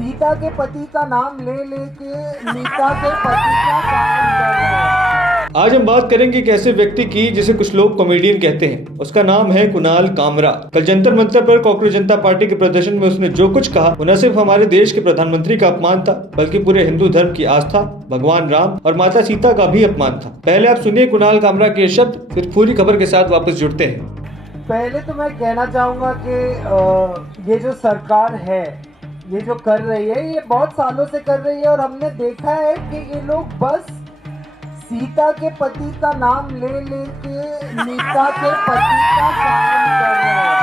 सीता के पति का नाम ले लेके नीता के पति का काम कर रहे हैं। आज हम बात करेंगे एक ऐसे व्यक्ति की जिसे कुछ लोग कॉमेडियन कहते हैं। उसका नाम है कुणाल कामरा। कल जंतर मंतर पर कांग्रेस जनता पार्टी के प्रदर्शन में उसने जो कुछ कहा वो न सिर्फ हमारे देश के प्रधानमंत्री का अपमान था, बल्कि पूरे हिंदू धर्म की आस्था, भगवान राम और माता सीता का भी अपमान था। पहले आप सुनिए कुणाल कामरा के शब्द, फिर पूरी खबर के साथ वापस जुड़ते हैं। पहले तो मैं कहना चाहूँगा कि ये जो सरकार है, ये जो कर रही है, ये बहुत सालों से कर रही है और हमने देखा है कि ये लोग बस सीता के पति का नाम ले लेके नीता के पति का काम कर रहे हैं।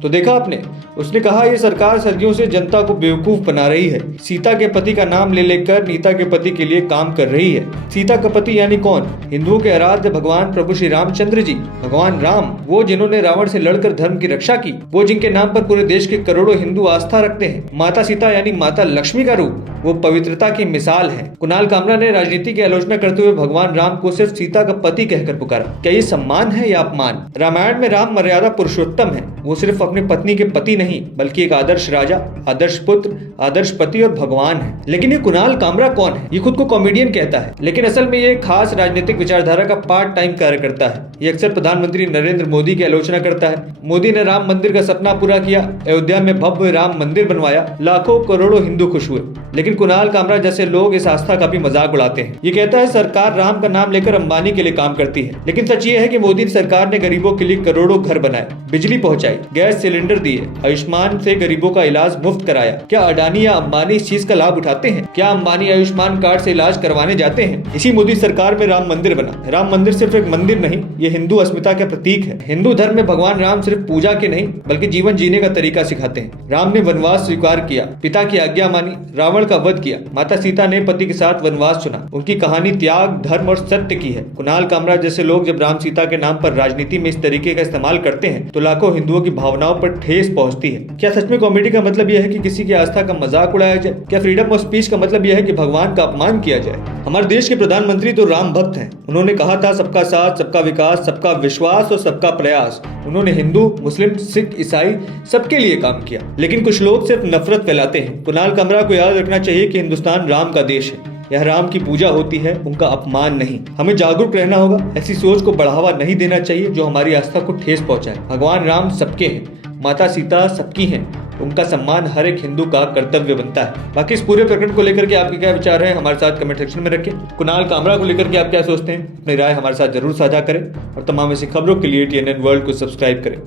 तो देखा आपने, उसने कहा ये सरकार सदियों से जनता को बेवकूफ बना रही है। सीता के पति का नाम ले लेकर नीता के पति के लिए काम कर रही है। सीता का पति यानी कौन? हिंदुओं के आराध्य भगवान प्रभु श्री रामचंद्र जी, भगवान राम, वो जिन्होंने रावण से लड़कर धर्म की रक्षा की, वो जिनके नाम पर पूरे देश के करोड़ों हिंदू आस्था रखते हैं। माता सीता यानी माता लक्ष्मी का रूप, वो पवित्रता की मिसाल है। कुणाल कामरा ने राजनीति की आलोचना करते हुए भगवान राम को सिर्फ सीता का पति कहकर पुकारा। क्या ये सम्मान है या अपमान? रामायण में राम मर्यादा पुरुषोत्तम है। वो सिर्फ अपनी पत्नी के पति नहीं, बल्कि एक आदर्श राजा, आदर्श पुत्र, आदर्श पति और भगवान है। लेकिन ये कुणाल कामरा कौन है? ये खुद को कॉमेडियन कहता है, लेकिन असल में ये एक खास राजनीतिक विचारधारा का पार्ट टाइम कार्यकर्ता है। ये अक्सर प्रधानमंत्री नरेंद्र मोदी की आलोचना करता है। मोदी ने राम मंदिर का सपना पूरा किया, अयोध्या में भव्य राम मंदिर बनवाया, लाखों करोड़ों हिंदू खुश हुए। लेकिन कुणाल कामरा जैसे लोग इस आस्था का भी मजाक उड़ाते हैं। ये कहता है सरकार राम का नाम लेकर अंबानी के लिए काम करती है, लेकिन सच ये है कि मोदी सरकार ने गरीबों के लिए करोड़ों घर बनाए, बिजली पहुंचाई, गैस सिलेंडर दिए, आयुष्मान से गरीबों का इलाज मुफ्त कराया। क्या अडानी या अंबानी इस चीज का लाभ उठाते हैं? क्या अंबानी आयुष्मान कार्ड से इलाज करवाने जाते हैं? इसी मोदी सरकार में राम मंदिर बना। राम मंदिर सिर्फ एक मंदिर नहीं, ये हिंदू अस्मिता का प्रतीक है। हिंदू धर्म में भगवान राम सिर्फ पूजा के नहीं, बल्कि जीवन जीने का तरीका सिखाते हैं। राम ने वनवास स्वीकार किया, पिता की आज्ञा मानी, रावण का वध किया। माता सीता ने पति के साथ वनवास चुना। उनकी कहानी त्याग, धर्म और सत्य की है। कुणाल कामरा जैसे लोग जब राम सीता के नाम पर राजनीति में इस तरीके का इस्तेमाल करते हैं तो लाखों हिंदुओं की भावनाओं पर ठेस पहुंचती है। क्या सच में कॉमेडी का मतलब यह है कि किसी की आस्था का मजाक उड़ाया जाए? क्या फ्रीडम ऑफ स्पीच का मतलब यह है कि भगवान का अपमान किया जाए? हमारे देश के प्रधानमंत्री तो राम भक्त हैं। उन्होंने कहा था सबका साथ, सबका विकास, सबका विश्वास और सबका प्रयास। उन्होंने हिंदू, मुस्लिम, सिख, ईसाई सबके लिए काम किया। लेकिन कुछ लोग सिर्फ नफरत फैलाते हैं। कुणाल कामरा को याद रखना चाहिए कि हिंदुस्तान राम का देश है। यह राम की पूजा होती है, उनका अपमान नहीं। हमें जागरूक रहना होगा, ऐसी सोच को बढ़ावा नहीं देना चाहिए जो हमारी आस्था को ठेस पहुंचाए। भगवान राम सबके हैं, माता सीता सबकी हैं, उनका सम्मान हर एक हिंदू का कर्तव्य बनता है। बाकी इस पूरे प्रकरण को लेकर के आपके क्या विचार है, हमारे साथ कमेंट सेक्शन में रखें। कुणाल कामरा को लेकर के आप क्या सोचते हैं, अपनी राय हमारे साथ जरूर साझा करें और तमाम ऐसी खबरों के लिए TNN वर्ल्ड को सब्सक्राइब करें।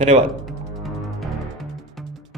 धन्यवाद।